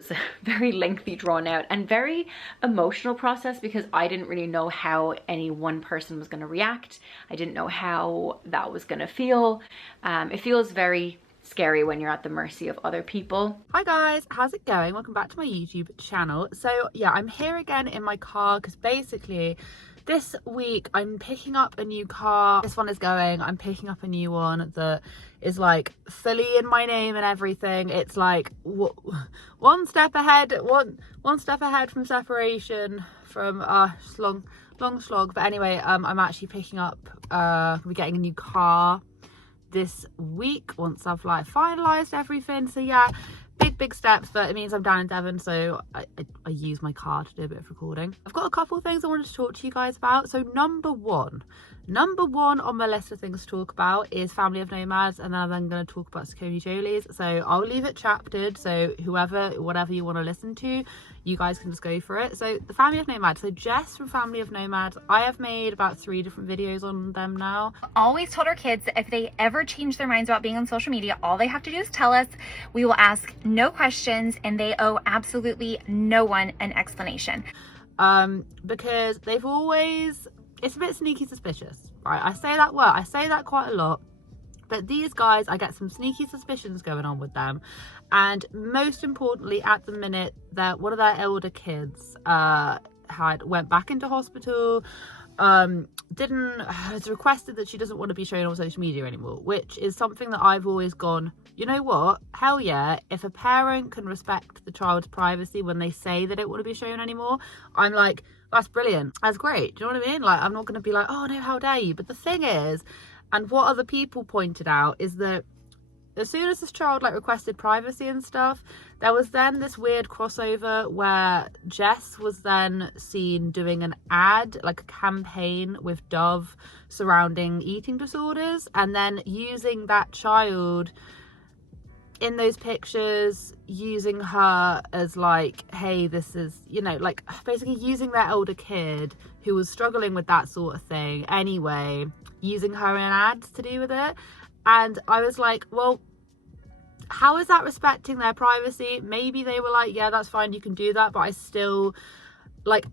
It's a very lengthy, drawn out and very emotional process because I didn't really know how any one person was going to react. I didn't know how that was going to feel. It feels very scary when you're at the mercy of other people. Hi guys, how's it going? Welcome back to my YouTube channel. So yeah, I'm here again in my car because basically this week I'm picking up a new car. This one is going, I'm picking up a new one that is like fully in my name and everything. It's like one step ahead, one step ahead from separation from long slog. But anyway, I'm actually picking up we're getting a new car this week once I've like finalized everything. So yeah, big steps, but it means I'm down in Devon, so I use my car to do a bit of recording. I've got a couple of things I wanted to talk to you guys about. So number one on my list of things to talk about is Family of Nomads, and then I'm going to talk about SACCONEJOLYs. So I'll leave it chaptered, so whatever you want to listen to, you guys can just go for it. So the Family of Nomads, so Jess from Family of Nomads, I have made about 3 different videos on them now. Always told our kids that if they ever change their minds about being on social media, all they have to do is tell us. We will ask no questions, and they owe absolutely no one an explanation. Because they've always, it's a bit sneaky suspicious, right? I say that quite a lot, but these guys, I get some sneaky suspicions going on with them. And most importantly, at the minute, that one of their elder kids went back into hospital, has requested that she doesn't want to be shown on social media anymore, which is something that I've always gone, you know what, hell yeah, if a parent can respect the child's privacy when they say they don't want to be shown anymore, I'm like, that's brilliant, that's great. Do you know what I mean? Like, I'm not going to be like, oh no, how dare you. But the thing is, and what other people pointed out, is that as soon as this child like requested privacy and stuff, there was then this weird crossover where Jess was then seen doing an ad, like a campaign with Dove surrounding eating disorders, and then using that child in those pictures, using her as like, hey, this is, you know, like basically using their older kid who was struggling with that sort of thing anyway, using her in ads to do with it. And I was like, well, how is that respecting their privacy? Maybe they were like, yeah, that's fine, you can do that, but I still, like,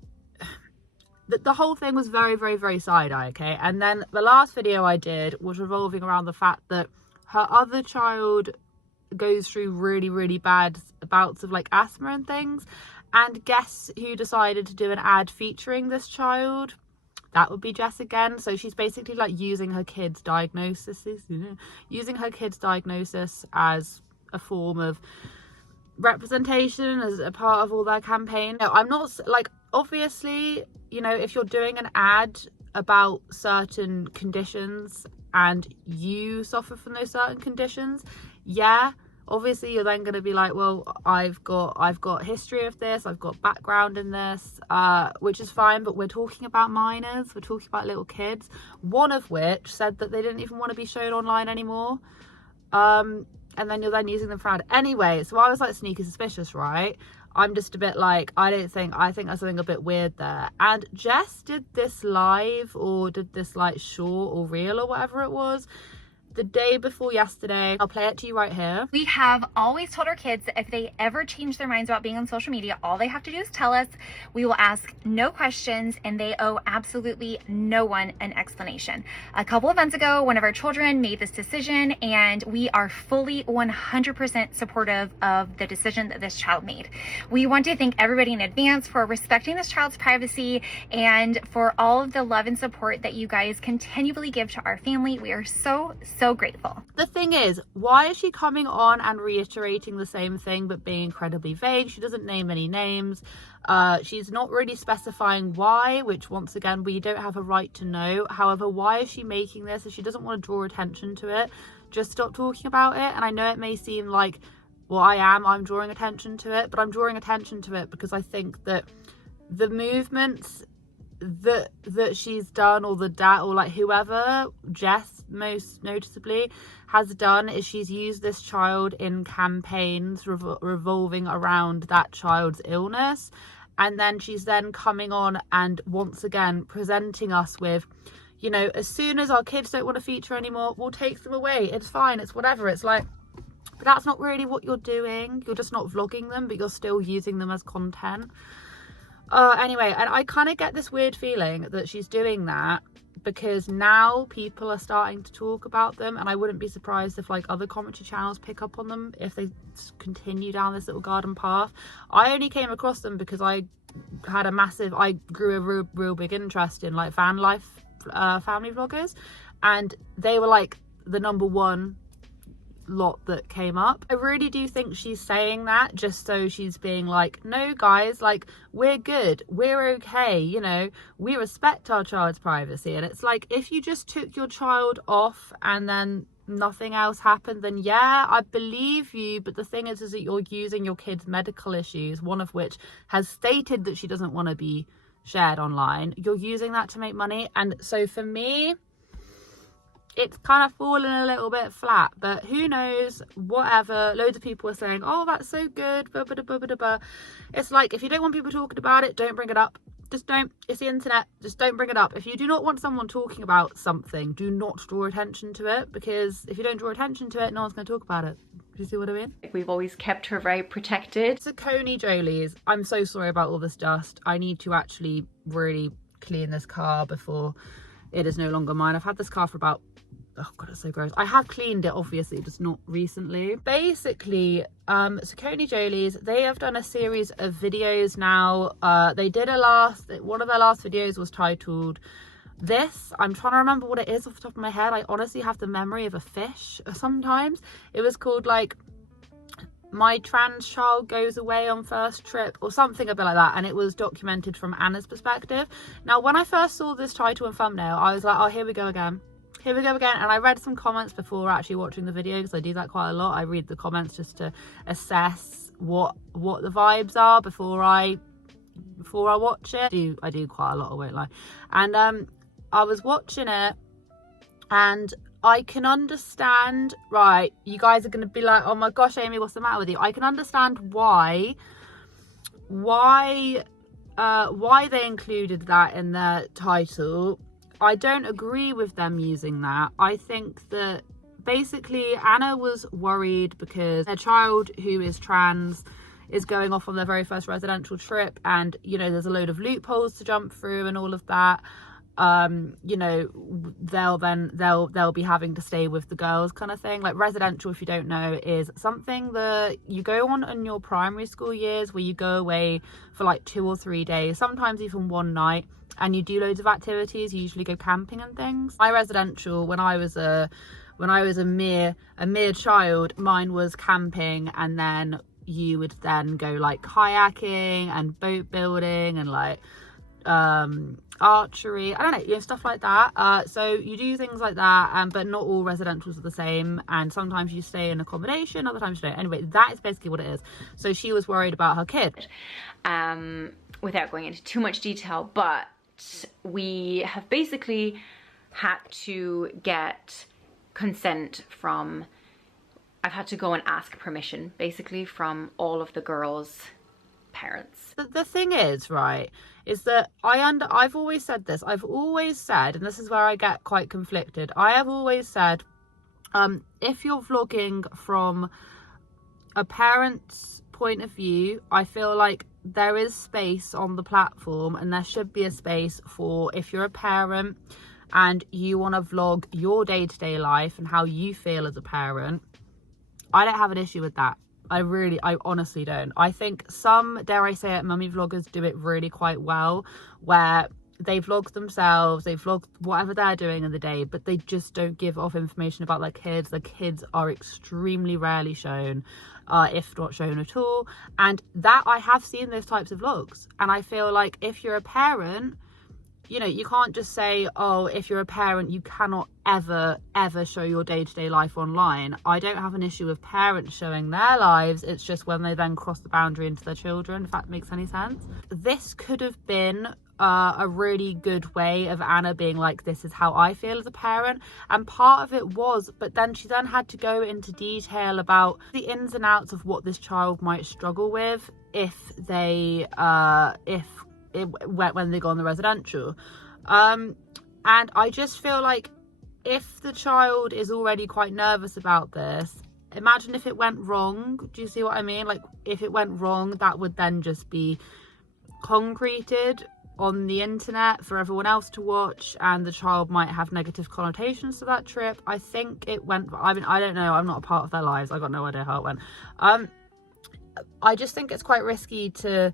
the whole thing was very side-eye, okay? And then the last video I did was revolving around the fact that her other child goes through really bad bouts of like asthma and things, and guess who decided to do an ad featuring this child? That would be Jess again. So she's basically like using her kid's diagnosis as a form of representation, as a part of all their campaign. No, I'm not like, obviously, you know, if you're doing an ad about certain conditions and you suffer from those certain conditions, yeah, obviously you're then going to be like, well, I've got history of this, I've got background in this, which is fine. But we're talking about minors, we're talking about little kids, one of which said that they didn't even want to be shown online anymore, and then you're then using them for ad anyway. So I was like sneaky suspicious, right? I'm just a bit like, I think there's something a bit weird there. And Jess did this live, or did this like short or reel or whatever it was, the day before yesterday. I'll play it to you right here. We have always told our kids that if they ever change their minds about being on social media, all they have to do is tell us. We will ask no questions, and they owe absolutely no one an explanation. A couple of months ago, one of our children made this decision, and we are fully 100% supportive of the decision that this child made. We want to thank everybody in advance for respecting this child's privacy and for all of the love and support that you guys continually give to our family. We are so grateful. The thing is, why is she coming on and reiterating the same thing but being incredibly vague? She doesn't name any names. She's not really specifying why, which once again, we don't have a right to know. However, why is she making this? If she doesn't want to draw attention to it, just stop talking about it. And I know it may seem like, well, I'm drawing attention to it, but I'm drawing attention to it because I think that the movements that she's done, or or like whoever Jess most noticeably has done, is she's used this child in campaigns revolving around that child's illness, and then she's then coming on and once again presenting us with, you know, as soon as our kids don't want to feature anymore, we'll take them away, it's fine, it's whatever. It's like, but that's not really what you're doing. You're just not vlogging them, but you're still using them as content. Anyway, and I kind of get this weird feeling that she's doing that because now people are starting to talk about them, and I wouldn't be surprised if like other commentary channels pick up on them if they continue down this little garden path. I only came across them because I grew a real big interest in like van life family vloggers, and they were like the #1 lot that came up. I really do think she's saying that just so she's being like, no guys, like we're good, we're okay, you know, we respect our child's privacy. And it's like, if you just took your child off and then nothing else happened, then yeah, I believe you. But the thing is that you're using your kid's medical issues, one of which has stated that she doesn't want to be shared online. You're using that to make money. And so for me, it's kind of fallen a little bit flat, but who knows, whatever. Loads of people are saying, oh, that's so good, blah, blah, blah, blah, blah. It's like, if you don't want people talking about it, don't bring it up. Just don't. It's the internet. Just don't bring it up. If you do not want someone talking about something, do not draw attention to it, because if you don't draw attention to it, no one's going to talk about it. Do you see what I mean? We've always kept her very protected. SACCONEJOLYs, I'm so sorry about all this dust. I need to actually really clean this car before it is no longer mine. I've had this car for about, oh god, it's so gross. I have cleaned it, obviously, just not recently. Basically, SACCONEJOLYs, they have done a series of videos now. They did one of their last videos was titled this. I'm trying to remember what it is off the top of my head. I honestly have the memory of a fish sometimes. It was called like, my trans child goes away on first trip, or something a bit like that, and it was documented from Anna's perspective. Now, when I first saw this title and thumbnail, I was like, oh, here we go again. Here we go again. And I read some comments before actually watching the video, because I do that quite a lot. I read the comments just to assess what the vibes are before I watch it. I do quite a lot, I won't lie. And I was watching it, and I can understand, right, you guys are going to be like, oh my gosh, Amy, what's the matter with you? I can understand why they included that in their title. I don't agree with them using that. I think that basically Anna was worried because their child, who is trans, is going off on their very first residential trip, and you know, there's a load of loopholes to jump through and all of that. You know, they'll be having to stay with the girls, kind of thing. Like, residential, if you don't know, is something that you go on in your primary school years, where you go away for like 2 or 3 days, sometimes even one night, and you do loads of activities. You usually go camping and things. My residential, when I was a mere child, mine was camping, and then you would then go like kayaking and boat building and like archery, I don't know, you know, stuff like that. So you do things like that, but not all residentials are the same, and sometimes you stay in accommodation, other times you don't. Anyway, that is basically what it is. So she was worried about her kid. Without going into too much detail, but we have basically had to get consent from, I've had to go and ask permission basically from all of the girls' parents. The thing is, right, is that I've always said this. I've always said, and this is where I get quite conflicted, I have always said, if you're vlogging from a parent's point of view, I feel like there is space on the platform, and there should be a space for, if you're a parent and you want to vlog your day-to-day life and how you feel as a parent, I don't have an issue with that. I honestly don't. I think some, dare I say it, mummy vloggers do it really quite well, where they vlog themselves, they vlog whatever they're doing in the day, but they just don't give off information about their kids. Their kids are extremely rarely shown, if not shown at all. And that, I have seen those types of vlogs, and I feel like if you're a parent, you know, you can't just say, oh, if you're a parent, you cannot ever show your day-to-day life online. I don't have an issue with parents showing their lives. It's just when they then cross the boundary into their children, if that makes any sense. This could have been a really good way of Anna being like, this is how I feel as a parent. And part of it was, but then she then had to go into detail about the ins and outs of what this child might struggle with if they, when they go on the residential. And I just feel like if the child is already quite nervous about this, imagine if it went wrong. Do you see what I mean? Like, if it went wrong, that would then just be concreted on the internet for everyone else to watch, and the child might have negative connotations to that trip. I think it went, I mean, I don't know, I'm not a part of their lives, I got no idea how it went. I just think it's quite risky to,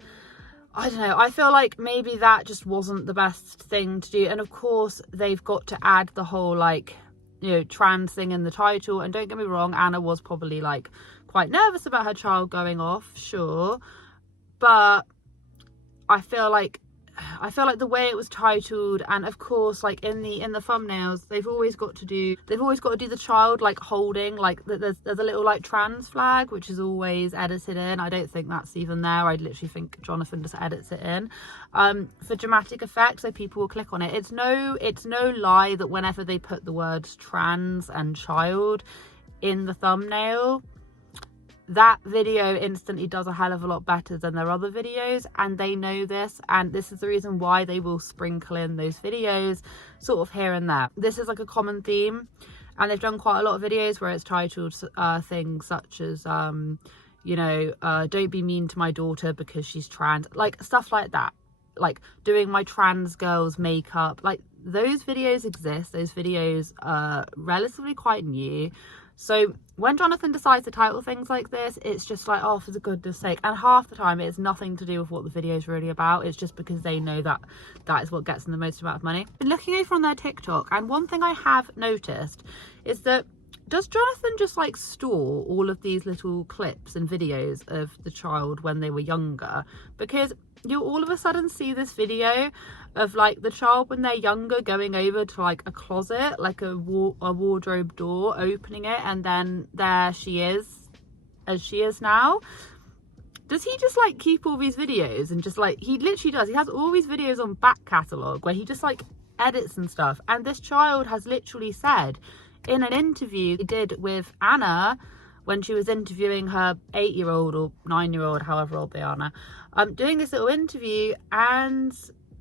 I don't know, I feel like maybe that just wasn't the best thing to do. And of course they've got to add the whole, like, you know, trans thing in the title. And don't get me wrong, Anna was probably like quite nervous about her child going off, sure, but I feel like the way it was titled, and of course, like in the thumbnails, they've always got to do the child like holding, like there's a little like trans flag, which is always edited in. I don't think that's even there. I literally think Jonathan just edits it in for dramatic effect, so people will click on it. It's no lie that whenever they put the words trans and child in the thumbnail, that video instantly does a hell of a lot better than their other videos, and they know this, and this is the reason why they will sprinkle in those videos sort of here and there. This is like a common theme, and they've done quite a lot of videos where it's titled things such as you know, don't be mean to my daughter because she's trans, like stuff like that, like doing my trans girl's makeup. Like, those videos exist. Those videos are relatively quite new. So when Jonathan decides to title things like this, it's just like, oh, for the goodness sake. And half the time it's nothing to do with what the video is really about. It's just because they know that that is what gets them the most amount of money. Been looking over on their TikTok, and one thing I have noticed is that, does Jonathan just like store all of these little clips and videos of the child when they were younger? Because you'll all of a sudden see this video of like the child when they're younger going over to like a closet, like a wardrobe door, opening it, and then there she is as she is now. Does he just like keep all these videos and just like, he literally does, he has all these videos on back catalogue where he just like edits and stuff. And this child has literally said in an interview he did with Anna, when she was interviewing her 8-year-old or 9-year-old, however old they are now, doing this little interview, and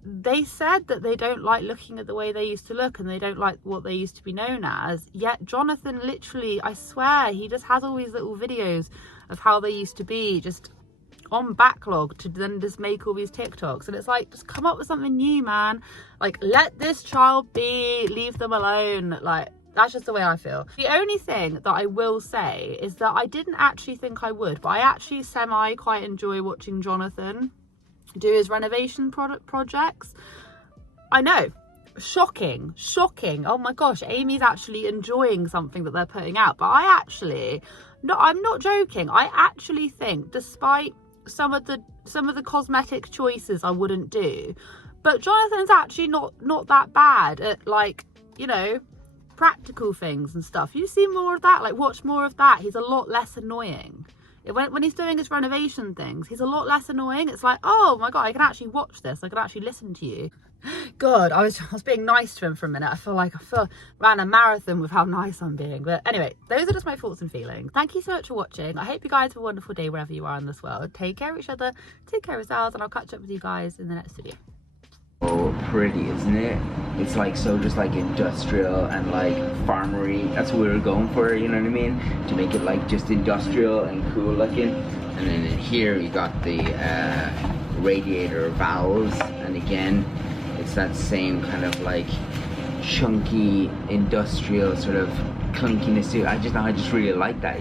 they said that they don't like looking at the way they used to look, and they don't like what they used to be known as. Yet Jonathan literally, I swear, he just has all these little videos of how they used to be just on backlog to then just make all these TikToks. And it's like, just come up with something new, man. Like, let this child be, leave them alone. Like, that's just the way I feel. The only thing that I will say is that I didn't actually think I would, but I actually quite enjoy watching Jonathan do his renovation projects. I know, shocking. Oh my gosh, Amy's actually enjoying something that they're putting out. But I'm not joking. I actually think, despite some of the cosmetic choices I wouldn't do, but Jonathan's actually not that bad at, like, you know, practical things and stuff. You see more of that, like watch more of that. He's a lot less annoying. When he's doing his renovation things, he's a lot less annoying. It's like, oh my god, I can actually watch this, I can actually listen to you. God, I was being nice to him for a minute. I ran a marathon with how nice I'm being. But anyway, those are just my thoughts and feelings. Thank you so much for watching. I hope you guys have a wonderful day wherever you are in this world. Take care of each other, take care of yourselves, and I'll catch up with you guys in the next video. Oh, pretty, isn't it? It's like so just like industrial and like farmery. That's what we were going for, you know what I mean? To make it like just industrial and cool looking. And then in here you got the radiator valves, and again it's that same kind of like chunky industrial sort of clunkiness to it. I just really like that.